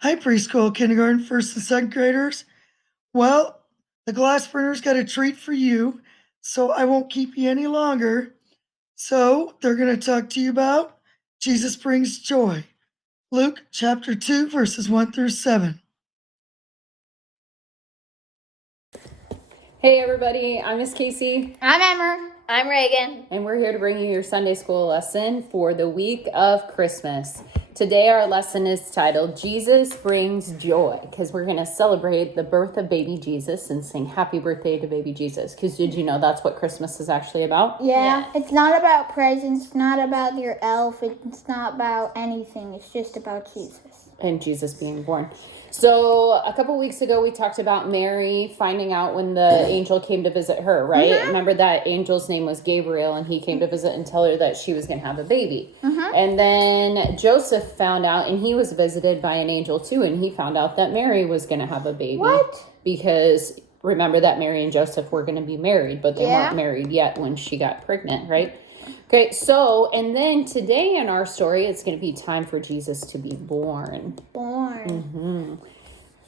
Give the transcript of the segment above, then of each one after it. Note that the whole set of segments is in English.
Hi, preschool, kindergarten, first and second graders. Well, the glass burner's got a treat for you, so I won't keep you any longer. So they're going to talk to you about Jesus brings joy. Luke chapter 2, verses 1 through 7. Hey everybody, I'm Miss Casey. I'm Emmer. I'm Reagan. And we're here to bring you your Sunday school lesson for the week of Christmas. Today our lesson is titled Jesus Brings Joy, because we're going to celebrate the birth of baby Jesus and sing happy birthday to baby Jesus. Because did you know that's what Christmas is actually about? Yeah, it's not about presents, not about your elf, it's not about anything, it's just about Jesus. And Jesus being born. So a couple weeks ago, we talked about Mary finding out when the angel came to visit her, right? Mm-hmm. Remember that angel's name was Gabriel, and he came to visit and tell her that she was going to have a baby. Mm-hmm. And then Joseph found out, and he was visited by an angel too, and he found out that Mary was going to have a baby. What? Because remember that Mary and Joseph were going to be married, but they weren't married yet when she got pregnant, right? Okay, so, and then today in our story, it's going to be time for Jesus to be born. Mm-hmm.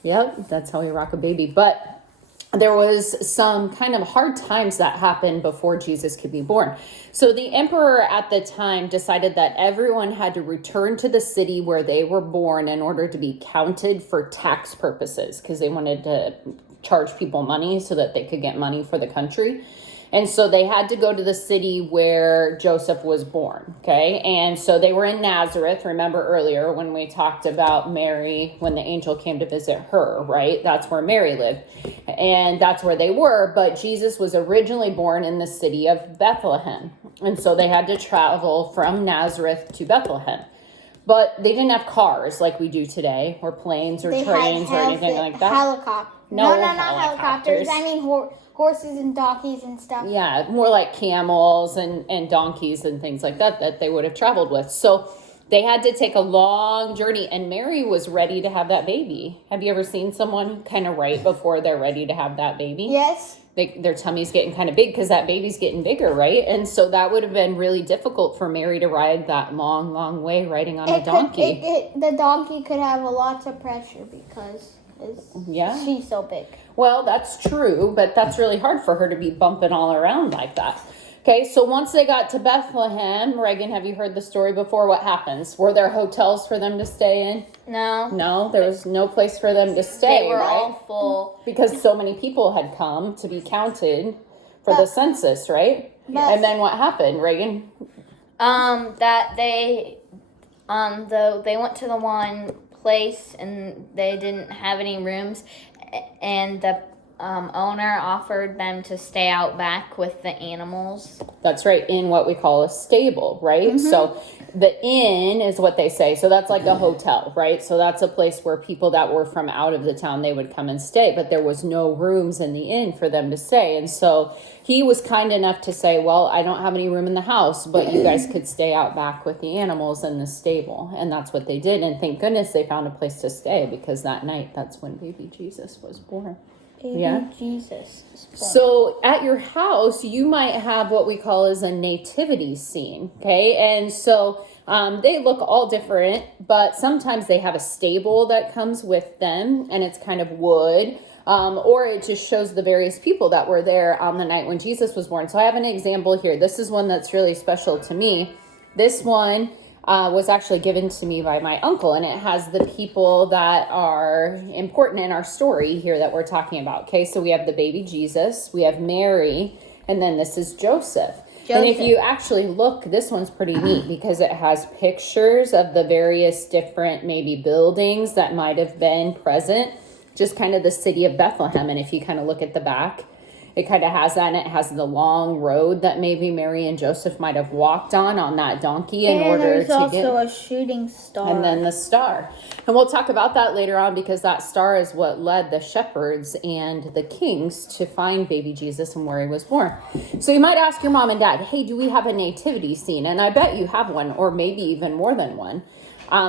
Yep, that's how we rock a baby. But there was some kind of hard times that happened before Jesus could be born. So the emperor at the time decided that everyone had to return to the city where they were born in order to be counted for tax purposes, because they wanted to charge people money so that they could get money for the country. And so they had to go to the city where Joseph was born, okay? And so they were in Nazareth. Remember earlier when we talked about Mary, when the angel came to visit her, right? That's where Mary lived. And that's where they were. But Jesus was originally born in the city of Bethlehem. And so they had to travel from Nazareth to Bethlehem. But they didn't have cars like we do today, or planes or trains or anything like that. Helicopters. No, not helicopters. I mean horses and donkeys and stuff. Yeah, more like camels and donkeys and things like that they would have traveled with. So they had to take a long journey, and Mary was ready to have that baby. Have you ever seen someone kind of right before they're ready to have that baby? Yes. Their tummy's getting kind of big because that baby's getting bigger, right? And so that would have been really difficult for Mary to ride that long, long way riding on a donkey. The donkey could have a lot of pressure because she's so big. Well, that's true, but that's really hard for her to be bumping all around like that. Okay, so once they got to Bethlehem, Reagan, have you heard the story before? What happens? Were there hotels for them to stay in? No, there was no place for them to stay. They were all full. Because so many people had come to be counted for the census, right? And then what happened, Reagan? That they went to the one place and they didn't have any rooms, and the owner offered them to stay out back with the animals. That's right, in what we call a stable, right? Mm-hmm. So the inn is what they say. So that's like a hotel, right? So that's a place where people that were from out of the town, they would come and stay, but there was no rooms in the inn for them to stay. And so he was kind enough to say, well, I don't have any room in the house, but you guys could stay out back with the animals in the stable. And that's what they did. And thank goodness they found a place to stay, because that night, that's when baby Jesus was born. Jesus. So at your house, you might have what we call as a nativity scene, okay? And so they look all different, but sometimes they have a stable that comes with them, and it's kind of wood, or it just shows the various people that were there on the night when Jesus was born. So I have an example here. This is one that's really special to me. This one was actually given to me by my uncle, and it has the people that are important in our story here that we're talking about. Okay, so we have the baby Jesus, we have Mary, and then this is Joseph. And if you actually look, this one's pretty neat because it has pictures of the various different maybe buildings that might have been present, just kind of the city of Bethlehem. And if you kind of look at the back, it kind of has that, and it has the long road that maybe Mary and Joseph might have walked on that donkey in order to get. And there's also a shooting star. And then the star. And we'll talk about that later on, because that star is what led the shepherds and the kings to find baby Jesus and where he was born. So you might ask your mom and dad, hey, do we have a nativity scene? And I bet you have one, or maybe even more than one.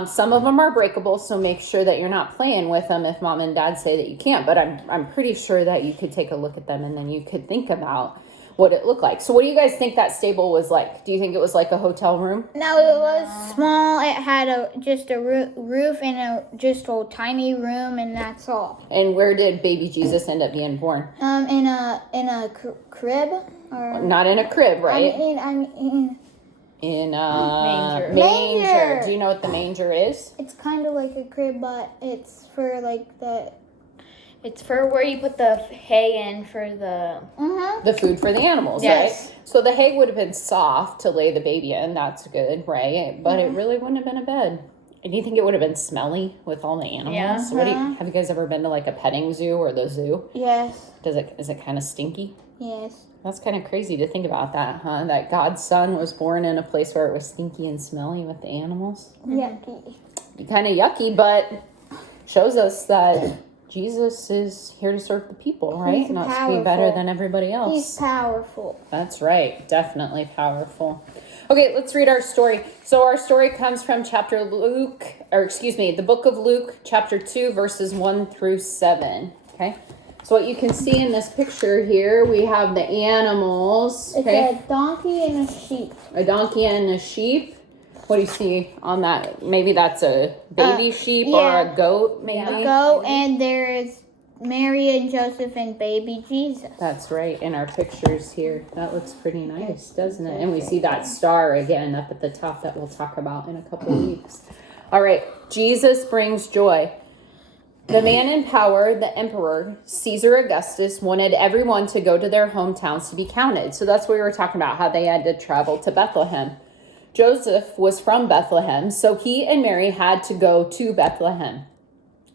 Some of them are breakable, so make sure that you're not playing with them if mom and dad say that you can't. But I'm pretty sure that you could take a look at them, and then you could think about what it looked like. So what do you guys think that stable was like? Do you think it was like a hotel room? No, it was small. It had just a roof and just a tiny room, and that's all. And where did baby Jesus end up being born? In a crib, or Not in a crib, right? I mean, In a Manger. Do you know what the manger is? it's kind of like a crib, but it's for like the. It's for where you put the hay in for the. The food for the animals, Yes. right? So the hay would have been soft to lay the baby in. That's good, right? But it really wouldn't have been a bed. And do you think it would have been smelly with all the animals? Yeah. What have you guys ever been to like a petting zoo or the zoo? Yes. Is it kind of stinky? Yes. That's kind of crazy to think about that, huh? That God's son was born in a place where it was stinky and smelly with the animals. Yucky. Kind of yucky, but shows us that Jesus is here to serve the people, right? He's Not to be better powerful. than everybody else. He's powerful. That's right. Definitely powerful. Okay, let's read our story. So our story comes from the book of Luke, chapter 2, verses 1 through 7. Okay. So what you can see in this picture here, we have the animals. It's Okay. a donkey and a sheep. A donkey and a sheep. What do you see on that? Maybe that's a baby sheep or yeah. a goat, maybe. A goat, and there is Mary and Joseph and baby Jesus. That's right, in our pictures here. That looks pretty nice, doesn't it? And we see that star again up at the top that we'll talk about in a couple of weeks. All right, Jesus brings joy. The man in power, the emperor, Caesar Augustus, wanted everyone to go to their hometowns to be counted. So that's what we were talking about, how they had to travel to Bethlehem. Joseph was from Bethlehem, so he and Mary had to go to Bethlehem.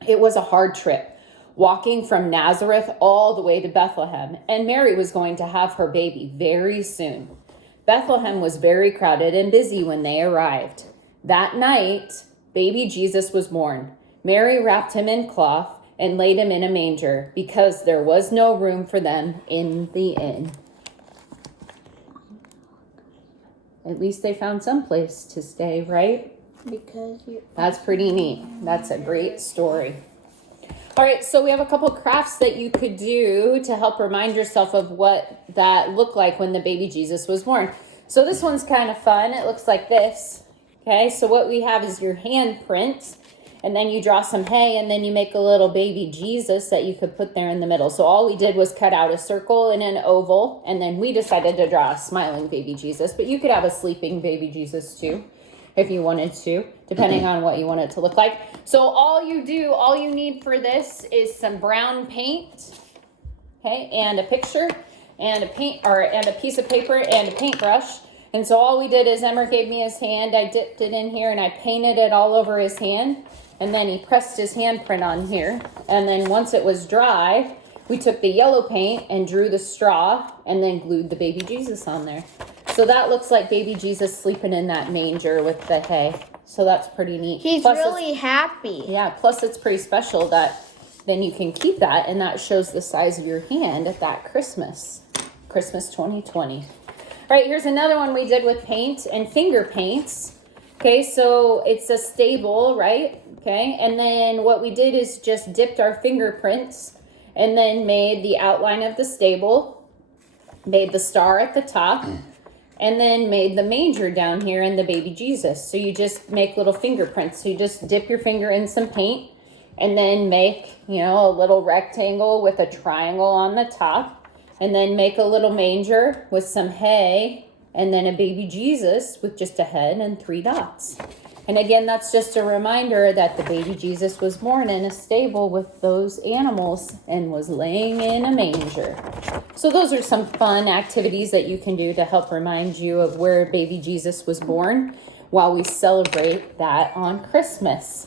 It was a hard trip, walking from Nazareth all the way to Bethlehem, and Mary was going to have her baby very soon. Bethlehem was very crowded and busy when they arrived. That night, baby Jesus was born. Mary wrapped him in cloth and laid him in a manger because there was no room for them in the inn. At least they found some place to stay, right? That's pretty neat. That's a great story. All right, so we have a couple crafts that you could do to help remind yourself of what that looked like when the baby Jesus was born. So this one's kind of fun. It looks like this. Okay, so what we have is your handprint, and then you draw some hay, and then you make a little baby Jesus that you could put there in the middle. So all we did was cut out a circle and an oval, and then we decided to draw a smiling baby Jesus, but you could have a sleeping baby Jesus too, if you wanted to, depending on what you want it to look like. So all you need for this is some brown paint, okay, and a picture, and a piece of paper and a paintbrush. And so all we did is Emmer gave me his hand, I dipped it in here, and I painted it all over his hand. And then he pressed his handprint on here. And then once it was dry, we took the yellow paint and drew the straw and then glued the baby Jesus on there. So that looks like baby Jesus sleeping in that manger with the hay. So that's pretty neat. He's really happy. Yeah, plus it's pretty special that then you can keep that, and that shows the size of your hand at that Christmas 2020. All right, here's another one we did with paint and finger paints. Okay, so it's a stable, right? Okay, and then what we did is just dipped our fingerprints and then made the outline of the stable, made the star at the top, and then made the manger down here and the baby Jesus. So you just make little fingerprints. So you just dip your finger in some paint and then make, a little rectangle with a triangle on the top, and then make a little manger with some hay, and then a baby Jesus with just a head and 3 dots. And again, that's just a reminder that the baby Jesus was born in a stable with those animals and was laying in a manger. So those are some fun activities that you can do to help remind you of where baby Jesus was born while we celebrate that on Christmas.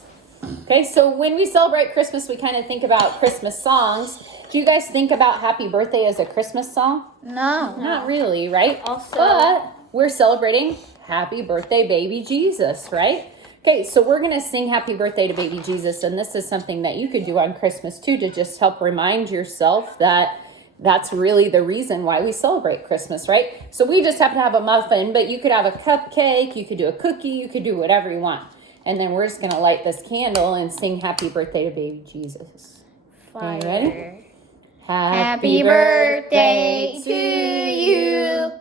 Okay, so when we celebrate Christmas, we kind of think about Christmas songs. Do you guys think about Happy Birthday as a Christmas song? No. Not really, right? Also, But we're celebrating Happy Birthday, Baby Jesus, right? Okay, so we're going to sing Happy Birthday to Baby Jesus, and this is something that you could do on Christmas too, to just help remind yourself that that's really the reason why we celebrate Christmas, right? So we just happen to have a muffin, but you could have a cupcake, you could do a cookie, you could do whatever you want. And then we're just going to light this candle and sing Happy Birthday to Baby Jesus. fire. Okay, ready? Happy birthday to you.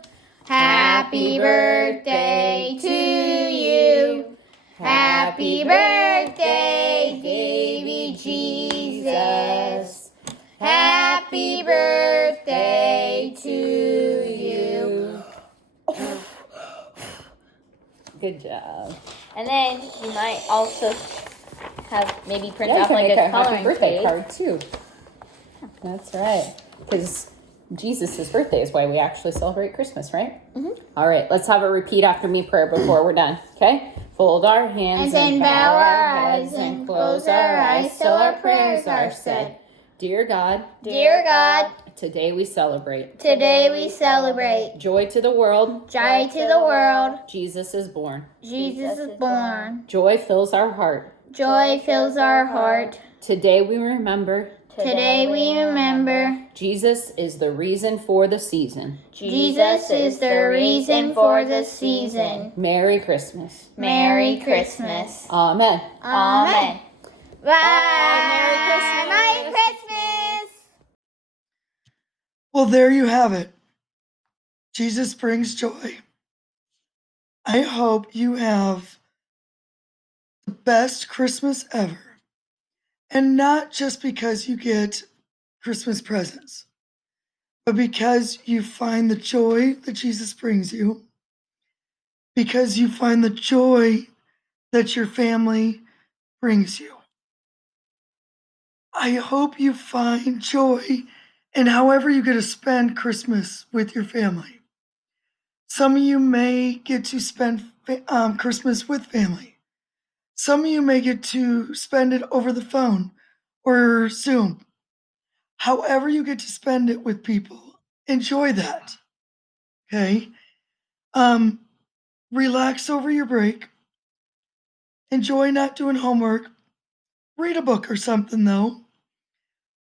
Happy birthday to you. Happy birthday, baby Jesus. Happy birthday to you. Good job. And then you might also have maybe print Yeah, you out can like make a a happy coloring birthday page. card too. That's right. Because Jesus' birthday is why we actually celebrate Christmas, right? Mm-hmm. All right, let's have a repeat after me prayer before we're done, okay? Fold our hands And bow our eyes and close our eyes till our prayers are said. Dear God, Dear God, today we celebrate. today we celebrate. Joy to the world. Joy to the world. Jesus is born. Jesus is born. Joy fills our heart. Joy fills our heart. Today we remember. Today we remember. Jesus is the reason for the season. Jesus is the reason for the season. Merry Christmas. Merry Christmas. Amen. Amen. Bye. Merry Christmas. Merry Christmas. Well, there you have it. Jesus brings joy. I hope you have the best Christmas ever. And not just because you get Christmas presents, but because you find the joy that Jesus brings you, because you find the joy that your family brings you. I hope you find joy in however you get to spend Christmas with your family. Some of you may get to spend Christmas with family. Some of you may get to spend it over the phone or Zoom. However you get to spend it with people, enjoy that. Okay? Relax over your break. Enjoy not doing homework. Read a book or something, though.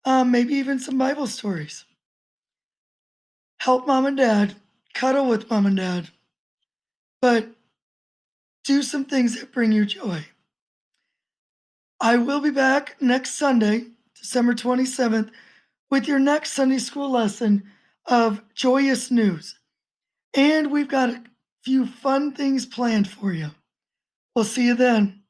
Maybe even some Bible stories. Help mom and dad. Cuddle with mom and dad. But do some things that bring you joy. I will be back next Sunday, December 27th, with your next Sunday school lesson of joyous news. And we've got a few fun things planned for you. We'll see you then.